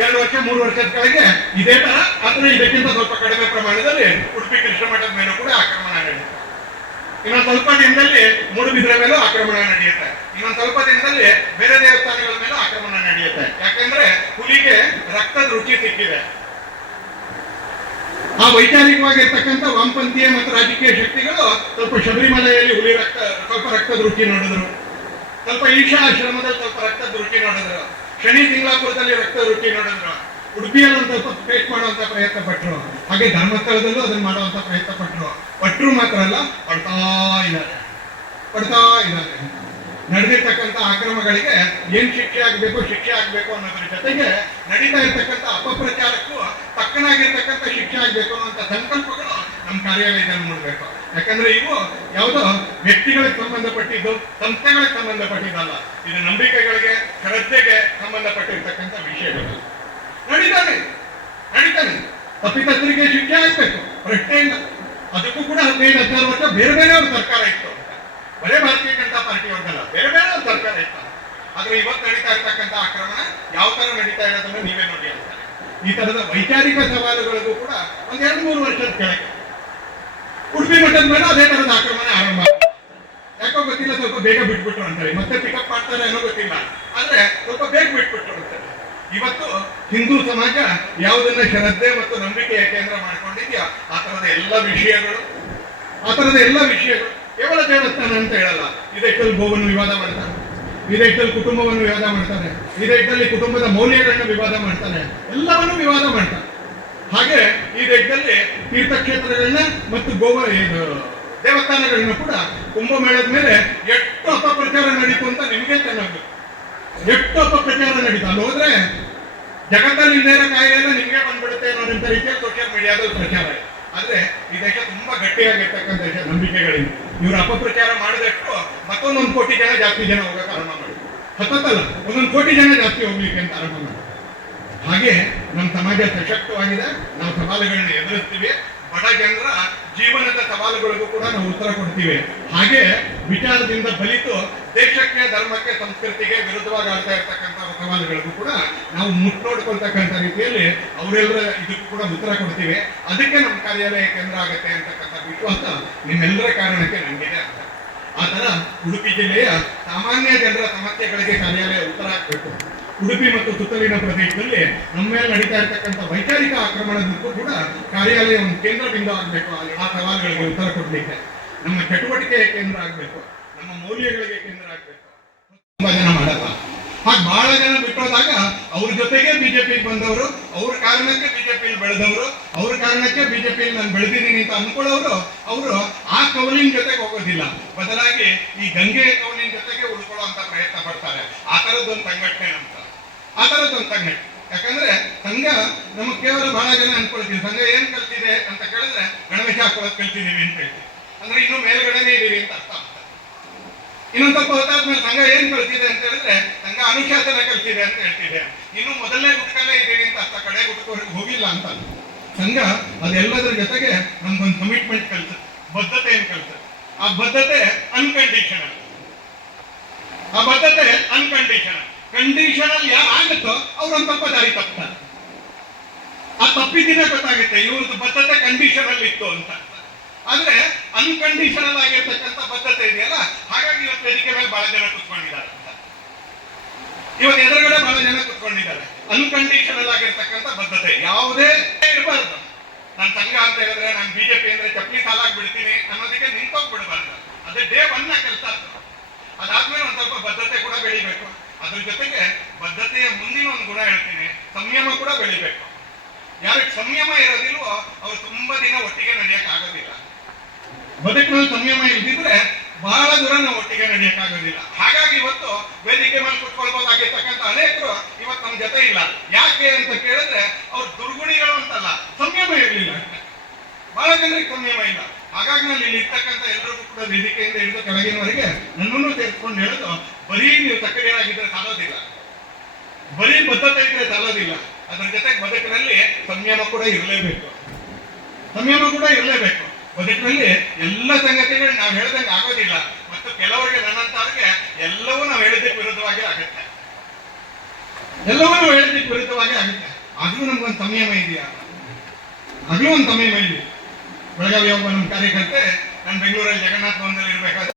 ಎರಡು ವರ್ಷ, ಮೂರು ವರ್ಷದ ಕೆಳಗೆ ಇದೇ ತರ ಅಥವಾ ಇದಕ್ಕಿಂತ ಸ್ವಲ್ಪ ಕಡಿಮೆ ಪ್ರಮಾಣದಲ್ಲಿ ಉಡುಪಿ ಕೃಷ್ಣ ಮಠದ ಮೇಲೂ ಕೂಡ ಆಕ್ರಮಣ ನಡೆಯುತ್ತೆ ಇನ್ನೊಂದು ಸ್ವಲ್ಪ ದಿನದಲ್ಲಿ ಮೂಡುಬಿದ್ರೆ ಮೇಲೂ ಆಕ್ರಮಣ ನಡೆಯುತ್ತೆ. ಇನ್ನೊಂದು ಸ್ವಲ್ಪ ದಿನದಲ್ಲಿ ಬೇರೆ ದೇವಸ್ಥಾನಗಳ ಮೇಲೂ ಆಕ್ರಮಣ ನಡೆಯುತ್ತೆ. ಯಾಕಂದ್ರೆ ಹುಲಿಗೆ ರಕ್ತದ ರುಚಿ ಸಿಕ್ಕಿದೆ. ಆ ವೈಚಾರಿಕವಾಗಿರ್ತಕ್ಕಂಥ ವಾಮಪಂಥೀಯ ಮತ್ತು ರಾಜಕೀಯ ಶಕ್ತಿಗಳು ಸ್ವಲ್ಪ ಶಬರಿಮಲೆಯಲ್ಲಿ ಹುಲಿ ರಕ್ತ, ಸ್ವಲ್ಪ ರಕ್ತದ ರುಚಿ ನೋಡಿದ್ರು. ಸ್ವಲ್ಪ ಈಶಾ ಆಶ್ರಮದಲ್ಲಿ ಸ್ವಲ್ಪ ರಕ್ತದ ರುಚಿ ನೋಡಿದ್ರು. ಶನಿ ತಿಂಗಳಾಪುರದಲ್ಲಿ ರಕ್ತ ರೊಟ್ಟಿ ನೋಡಿದ್ರು ಉಡುಪಿಯಲ್ಲಿ ಒಂದು ಸ್ವಲ್ಪ ಟೇಸ್ಟ್ ಮಾಡುವಂತ ಪ್ರಯತ್ನ ಪಟ್ಟರು ಹಾಗೆ ಧರ್ಮಸ್ಥಳದಲ್ಲೂ ಅದನ್ನ ಮಾಡುವಂತ ಪ್ರಯತ್ನ ಪಟ್ಟರು ಪಟ್ಟರು ಮಾತ್ರ ಅಲ್ಲ, ಪಡ್ತಾ ಇದ್ದಾರೆ. ಪಡ್ತಾ ಇದ್ದಾರೆ. ನಡೆದಿರ್ತಕ್ಕಂಥ ಅಕ್ರಮಗಳಿಗೆ ಏನ್ ಶಿಕ್ಷೆ ಆಗ್ಬೇಕು ಶಿಕ್ಷೆ ಆಗ್ಬೇಕು ಅನ್ನೋದ್ರ ಜೊತೆಗೆ ನಡೀತಾ ಇರ್ತಕ್ಕಂಥ ಅಪಪ್ರಚಾರಕ್ಕೂ ತಕ್ಕನಾಗಿರ್ತಕ್ಕಂಥ ಶಿಕ್ಷೆ ಆಗ್ಬೇಕು ಅನ್ನುವಂಥ ಸಂಕಲ್ಪಗಳು ನಮ್ಮ ಕಾರ್ಯಾಲಯದಲ್ಲಿ ಮೂಡಬೇಕು. ಯಾಕಂದ್ರೆ ಇವು ಯಾವುದೋ ವ್ಯಕ್ತಿಗಳಿಗೆ ಸಂಬಂಧಪಟ್ಟಿದ್ದು, ಸಂಸ್ಥೆಗಳಿಗೆ ಸಂಬಂಧಪಟ್ಟಿದ್ದಲ್ಲ. ಇದು ನಂಬಿಕೆಗಳಿಗೆ, ಶ್ರದ್ಧೆಗೆ ಸಂಬಂಧಪಟ್ಟಿರ್ತಕ್ಕಂಥ ವಿಷಯಗಳು. ನಡೀತಾನೆ ನಡೀತಾನೆ. ತಪ್ಪಿತಸ್ಥರಿಗೆ ಶಿಕ್ಷೆ ಆಗ್ಬೇಕು, ಪ್ರಶ್ನೆ ಇಲ್ಲ. ಅದಕ್ಕೂ ಕೂಡ ಹದಿನೈದು, ಹದಿನಾರು ವರ್ಷ ಬೇರೆ ಬೇರೆ ಅವ್ರ ಸರ್ಕಾರ ಇತ್ತು ಅಂತ. ಬರೇ ಭಾರತೀಯ ಜನತಾ ಪಾರ್ಟಿ ಅವ್ರದ್ದಲ್ಲ ಬೇರೆ ಬೇರೆ ಅವ್ರ ಸರ್ಕಾರ ಇತ್ತು ಆದ್ರೆ ಇವತ್ತು ನಡೀತಾ ಇರ್ತಕ್ಕಂಥ ಆಕ್ರಮಣ ಯಾವ ತರ ನಡೀತಾ ಇರೋದನ್ನ ನೀವೇ ನೋಡಿ ಅಂತಾರೆ ಈ ತರದ ವೈಚಾರಿಕ ಸವಾಲುಗಳಿಗೂ ಕೂಡ ಒಂದ್ ಎರಡು ಮೂರು ವರ್ಷದ ಕೆಳಗೆ. ಉಡುಪಿ ಮಠದ ಮೇಲೆ ಅದೇ ತರದ ಆಕ್ರಮಣ ಆರಂಭ. ಯಾಕೋ ಗೊತ್ತಿಲ್ಲ, ಸ್ವಲ್ಪ ಬೇಗ ಬಿಟ್ಬಿಟ್ರು ಅಂತಾರೆ ಮತ್ತೆ ಪಿಕಪ್ ಮಾಡ್ತಾರೆ ಅನ್ನೋ ಗೊತ್ತಿಲ್ಲ. ಆದ್ರೆ ಸ್ವಲ್ಪ ಬೇಗ ಬಿಟ್ಬಿಟ್ರು ಅಂತಾರೆ ಇವತ್ತು ಹಿಂದೂ ಸಮಾಜ ಯಾವುದನ್ನ ಶ್ರದ್ಧೆ ಮತ್ತು ನಂಬಿಕೆಯ ಕೇಂದ್ರ ಮಾಡ್ಕೊಂಡಿದ್ಯಾ? ಆ ತರದ ಎಲ್ಲ ವಿಷಯಗಳು, ಆ ತರದ ಎಲ್ಲ ವಿಷಯಗಳು. ಕೇವಲ ದೇವಸ್ಥಾನ ಅಂತ ಹೇಳಲ್ಲ. ಇದೆಟ್ಟಲ್ಲಿ ಗೋವನ್ನು ವಿವಾದ ಮಾಡ್ತಾರೆ. ಇದೆಟ್ಟಲ್ಲಿ ಕುಟುಂಬವನ್ನು ವಿವಾದ ಮಾಡ್ತಾರೆ. ಇದೆಟ್ಟಲ್ಲಿ ಕುಟುಂಬದ ಮೌಲ್ಯಗಳನ್ನ ವಿವಾದ ಮಾಡ್ತಾರೆ. ಎಲ್ಲವನ್ನು ವಿವಾದ ಮಾಡ್ತಾರೆ. ಹಾಗೆ ಈ ದೇಶದಲ್ಲಿ ತೀರ್ಥಕ್ಷೇತ್ರಗಳನ್ನ ಮತ್ತು ಗೋವಾ ದೇವಸ್ಥಾನಗಳನ್ನ ಕೂಡ ಕುಂಭಮೇಳದ ಮೇಲೆ ಎಷ್ಟು ಅಪಪ್ರಚಾರ ನಡೀತು ಅಂತ ನಿಮಗೆ ಚೆನ್ನಾಗಿ. ಎಷ್ಟು ಅಪಪ್ರಚಾರ ನಡೀತು. ಅಲ್ಲಿ ಹೋದ್ರೆ ಜಗತ್ತಲ್ಲಿ ನೇರ ಇರೋ ಕಾಯಿಲೆ ಎಲ್ಲ ನಿಮಗೆ ಬಂದ್ಬಿಡುತ್ತೆ ಅನ್ನೋದಂತ ರೀತಿಯಲ್ಲಿ ಸೋಷಿಯಲ್ ಮೀಡಿಯಾದಲ್ಲಿ ಪ್ರಚಾರ ಇದೆ. ಆದ್ರೆ ಇದಕ್ಕೆ ತುಂಬಾ ಗಟ್ಟಿಯಾಗಿರ್ತಕ್ಕಂಥ ನಂಬಿಕೆಗಳಿವೆ ಇವರು ಅಪಪ್ರಚಾರ ಮಾಡಿದಷ್ಟು ಮತ್ತೊಂದೊಂದು ಕೋಟಿ ಜನ ಜಾಸ್ತಿ ಜನ ಹೋಗಕ್ಕೆ ಆರಂಭ ಮಾಡಿ ಹತ್ತಲ್ಲ ಒಂದೊಂದು ಕೋಟಿ ಜನ ಜಾಸ್ತಿ ಹೋಗ್ಲಿಕ್ಕೆ ಅಂತ ಆರಂಭ ಮಾಡಿ ಹಾಗೆ ನಮ್ಮ ಸಮಾಜ ಸಶಕ್ತವಾಗಿದೆ, ನಾವು ಸವಾಲುಗಳನ್ನ ಎದುರಿಸ್ತೀವಿ. ಬಡ ಜನರ ಜೀವನದ ಸವಾಲುಗಳಿಗೂ ಕೂಡ ನಾವು ಉತ್ತರ ಕೊಡ್ತೀವಿ. ಹಾಗೆ ವಿಚಾರದಿಂದ ಬಲಿತು ದೇಶಕ್ಕೆ, ಧರ್ಮಕ್ಕೆ, ಸಂಸ್ಕೃತಿಗೆ ವಿರುದ್ಧವಾಗಿ ಆಡ್ತಾ ಇರ್ತಕ್ಕಂಥ ಸವಾಲುಗಳಿಗೂ ಕೂಡ ನಾವು ಮುಟ್ಟೋಡ್ಕೊಳ್ತಕ್ಕಂಥ ರೀತಿಯಲ್ಲಿ ಅವರೆಲ್ಲರ ಇದಕ್ಕೂ ಕೂಡ ಉತ್ತರ ಕೊಡ್ತೀವಿ. ಅದಕ್ಕೆ ನಮ್ಮ ಕಾರ್ಯಾಲಯ ಕೇಂದ್ರ ಆಗುತ್ತೆ ಅಂತಕ್ಕಂಥ ವಿಶ್ವಾಸ ನಿಮ್ಮೆಲ್ಲರ ಕಾರಣಕ್ಕೆ ನನಗಿದೆ ಅಂತ. ಆ ಥರ ಉಡುಪಿ ಜಿಲ್ಲೆಯ ಸಾಮಾನ್ಯ ಜನರ ಸಮಸ್ಯೆಗಳಿಗೆ ಕಾರ್ಯಾಲಯ ಉತ್ತರ ಹಾಕಬೇಕು ಉಡುಪಿ ಮತ್ತು ಸುತ್ತಲಿನ ಪ್ರದೇಶದಲ್ಲಿ ನಮ್ಮ ಮೇಲೆ ನಡೀತಾ ಇರ್ತಕ್ಕಂಥ ವೈಚಾರಿಕ ಆಕ್ರಮಣದಕ್ಕೂ ಕೂಡ ಕಾರ್ಯಾಲಯ ಒಂದು ಕೇಂದ್ರ ಬಿಂದು ಆಗಬೇಕು ಆ ಸವಾಲುಗಳಿಗೆ ಉತ್ತರ ಕೊಡಲಿಕ್ಕೆ ನಮ್ಮ ಚಟುವಟಿಕೆಯ ಕೇಂದ್ರ ಆಗಬೇಕು. ನಮ್ಮ ಮೌಲ್ಯಗಳಿಗೆ ಕೇಂದ್ರ ಆಗಬೇಕು. ತುಂಬಾ ಜನ ಮಾಡಲ್ಲ. ಹಾಗೆ ಬಹಳ ಜನ ಬಿಟ್ಟೋದಾಗ ಅವ್ರ ಜೊತೆಗೆ ಬಿಜೆಪಿ ಬಂದವರು, ಅವ್ರ ಕಾರಣಕ್ಕೆ ಬಿಜೆಪಿ ಬೆಳೆದವರು, ಅವ್ರ ಕಾರಣಕ್ಕೆ ಬಿಜೆಪಿ ನಾನು ಬೆಳೆದಿದ್ದೀನಿ ಅಂತ ಅನ್ಕೊಳ್ಳೋರು ಅವರು ಆ ಕವಲಿನ ಜೊತೆಗೆ ಹೋಗೋದಿಲ್ಲ. ಬದಲಾಗಿ ಈ ಗಂಗೆ ಕವಲಿನ ಜೊತೆಗೆ ಉಳ್ಕೊಳ್ಳುವಂತ ಪ್ರಯತ್ನ ಪಡ್ತಾರೆ. ಆ ಥರದ್ದೊಂದು ಸಂಘಟನೆ ಆ ತರದ್ದೊಂದು ಯಾಕಂದ್ರೆ ಸಂಘ ನಮಗೆ ಕೇವಲ ಬಹಳ ಜನ ಅನ್ಕೊಳ್ತೀವಿ. ಸಂಘ ಏನ್ ಕಲ್ತಿದೆ ಅಂತ ಕೇಳಿದ್ರೆ ಗಣವೇಶ ಹಾಕೊಳ್ಳೋದು ಕಲ್ತಿದ್ದೀವಿ ಅಂತ ಹೇಳ್ತೀವಿ. ಅಂದ್ರೆ ಇನ್ನು ಮೇಲ್ಗಡೆನೆ ಇದೀವಿ ಅಂತ ಅರ್ಥ ಇನ್ನೊಂದು ಸ್ವಲ್ಪ ಹೊತ್ತಾದ್ಮೇಲೆ ಸಂಘ ಏನ್ ಕಲ್ತಿದೆ ಅಂತ ಹೇಳಿದ್ರೆ ಸಂಘ ಅನುಶಾಸನ ಕಲ್ತಿದೆ ಅಂತ ಹೇಳ್ತಿದೆ. ಇನ್ನು ಮೊದಲನೇ ಗುಟ್ಕಲ್ಲೇ ಇದೀವಿ ಅಂತ ಅರ್ಥ. ಕಡೆ ಗುಟ್ಕೋರಿಗೆ ಹೋಗಿಲ್ಲ ಅಂತ ಸಂಘ ಅದೆಲ್ಲದರ ಜೊತೆಗೆ ನಮ್ಗೊಂದು ಕಮಿಟ್ಮೆಂಟ್ ಕಲಿತು ಬದ್ಧತೆ ಏನ್ ಕಲ್ತು ಆ ಬದ್ಧತೆ ಅನ್ಕಂಡೀಷನಲ್ ಆ ಬದ್ಧತೆ ಅನ್ಕಂಡೀಷನಲ್ ಕಂಡೀಷನಲ್ ಯಾರು ಆಗುತ್ತೋ ಅವ್ರೊಂದು ತಪ್ಪ ದಾರಿ ತಪ್ತಾರೆ ಆ ತಪ್ಪಿದ್ದಿನೇ ಗೊತ್ತಾಗುತ್ತೆ, ಇವ್ರದ್ದು ಬದ್ಧತೆ ಕಂಡೀಷನ್ ಅಲ್ಲಿ ಇತ್ತು ಅಂತ. ಆದ್ರೆ ಅನ್ಕಂಡೀಷನಲ್ ಆಗಿರ್ತಕ್ಕಂಥ ಬದ್ಧತೆ ಇದೆಯಲ್ಲ? ಹಾಗಾಗಿ ಇವತ್ತು ವೇದಿಕೆ ಮೇಲೆ ಬಹಳ ಜನ ಕುತ್ಕೊಂಡಿದ್ದಾರೆ ಇವತ್ತು ಎದುರುಗಡೆ ಬಹಳ ಜನ ಕುತ್ಕೊಂಡಿದ್ದಾರೆ. ಅನ್ಕಂಡೀಷನಲ್ ಆಗಿರ್ತಕ್ಕಂಥ ಬದ್ಧತೆ, ಯಾವುದೇ ಇರಬಾರ್ದು. ನನ್ನ ಸಂಘ ಅಂತ ಹೇಳಿದ್ರೆ ನಾನು ಬಿಜೆಪಿ ಅಂದ್ರೆ ಚಪ್ಪಲಿ ಸಾಲಾಗಿ ಬಿಡ್ತೀನಿ ಅನ್ನೋದಕ್ಕೆ ನಿಂತೋಗ್ಬಿಡಬಾರ್ದು. ಅದೇ ಡೇ ಒನ್ನ ಕೆಲಸ ಅದು ಅದಾದ್ಮೇಲೆ ಒಂದ್ ಸ್ವಲ್ಪ ಬದ್ಧತೆ ಕೂಡ ಬೆಳಿಬೇಕು. ಅದ್ರ ಜೊತೆಗೆ ಬದ್ಧತೆಯ ಮುಂದಿನ ಒಂದು ಗುಣ ಹೇಳ್ತೀನಿ, ಸಂಯಮ ಕೂಡ ಬೆಳಿಬೇಕು. ಯಾರು ಸಂಯಮ ಇರೋದಿಲ್ವೋ ಅವ್ರು ತುಂಬಾ ದಿನ ಒಟ್ಟಿಗೆ ನಡೆಯಕ್ ಆಗೋದಿಲ್ಲ ಬದುಕಿನಲ್ಲಿ ಸಂಯಮ ಇಲ್ದಿದ್ರೆ ಬಹಳ ದೂರ ನಾವು ಒಟ್ಟಿಗೆ ನಡೆಯಕ್ ಆಗೋದಿಲ್ಲ ಹಾಗಾಗಿ ಇವತ್ತು ವೇದಿಕೆ ಮೇಲೆ ಕುತ್ಕೊಳ್ಬೋದಾಗಿರ್ತಕ್ಕಂಥ ಅನೇಕರು ಇವತ್ತು ನಮ್ಮ ಜೊತೆ ಇಲ್ಲ. ಯಾಕೆ ಅಂತ ಕೇಳಿದ್ರೆ ಅವ್ರ ದುರ್ಗುಣಿಗಳು ಅಂತಲ್ಲ, ಸಂಯಮ ಇರಲಿಲ್ಲ ಬಹಳ ಜನರಿಗೆ ಸಂಯಮ ಇಲ್ಲ. ಹಾಗಾಗಿ ನಾನು ಇಲ್ಲಿ ಇರ್ತಕ್ಕಂಥ ವೇದಿಕೆಯಿಂದ ಹಿಡಿದು ಕೆಳಗಿನವರೆಗೆ ನನ್ನನ್ನು ತೆಗೆದುಕೊಂಡು ಹೇಳೋದು, ಬರೀ ನೀವು ತಕ್ಕಡಿಯಾಗಿದ್ರೆ ಸಾಲೋದಿಲ್ಲ. ಬರೀ ಬದ್ಧತೆ ಇದ್ರೆ ಸಾಲೋದಿಲ್ಲ. ಅದ್ರ ಜೊತೆಗೆ ಬದುಕಿನಲ್ಲಿ ಸಂಯಮ ಕೂಡ ಇರಲೇಬೇಕು. ಸಂಯಮ ಕೂಡ ಇರಲೇಬೇಕು. ಬದುಕಿನಲ್ಲಿ ಎಲ್ಲ ಸಂಗತಿಗಳು ನಾವು ಹೇಳ್ದಂಗೆ ಆಗೋದಿಲ್ಲ. ಮತ್ತು ಕೆಲವರಿಗೆ ನನ್ನಂತವ್ರಿಗೆ ಎಲ್ಲವೂ ನಾವು ಹೇಳಿದ್ದಕ್ಕೆ ವಿರುದ್ಧವಾಗಿ ಆಗುತ್ತೆ. ಎಲ್ಲವನ್ನೂ ಹೇಳಿದ್ದಕ್ಕೆ ವಿರುದ್ಧವಾಗಿ ಆಗುತ್ತೆ. ಅದು ನಮ್ಗೊಂದು ಸಂಯಮ ಇದೆಯಾ? ಅದು ಒಂದು ಸಮಯ ಇದೆ. ಬೆಳಗಾವಿ ಒಬ್ಬ ನಮ್ಮ ಕಾರ್ಯಕರ್ತೆ ನಾನು ಬೆಂಗಳೂರಲ್ಲಿ ಜಗನ್ನಾಥ ಭವನದಲ್ಲಿ ಇರಬೇಕಾದ್ರೆ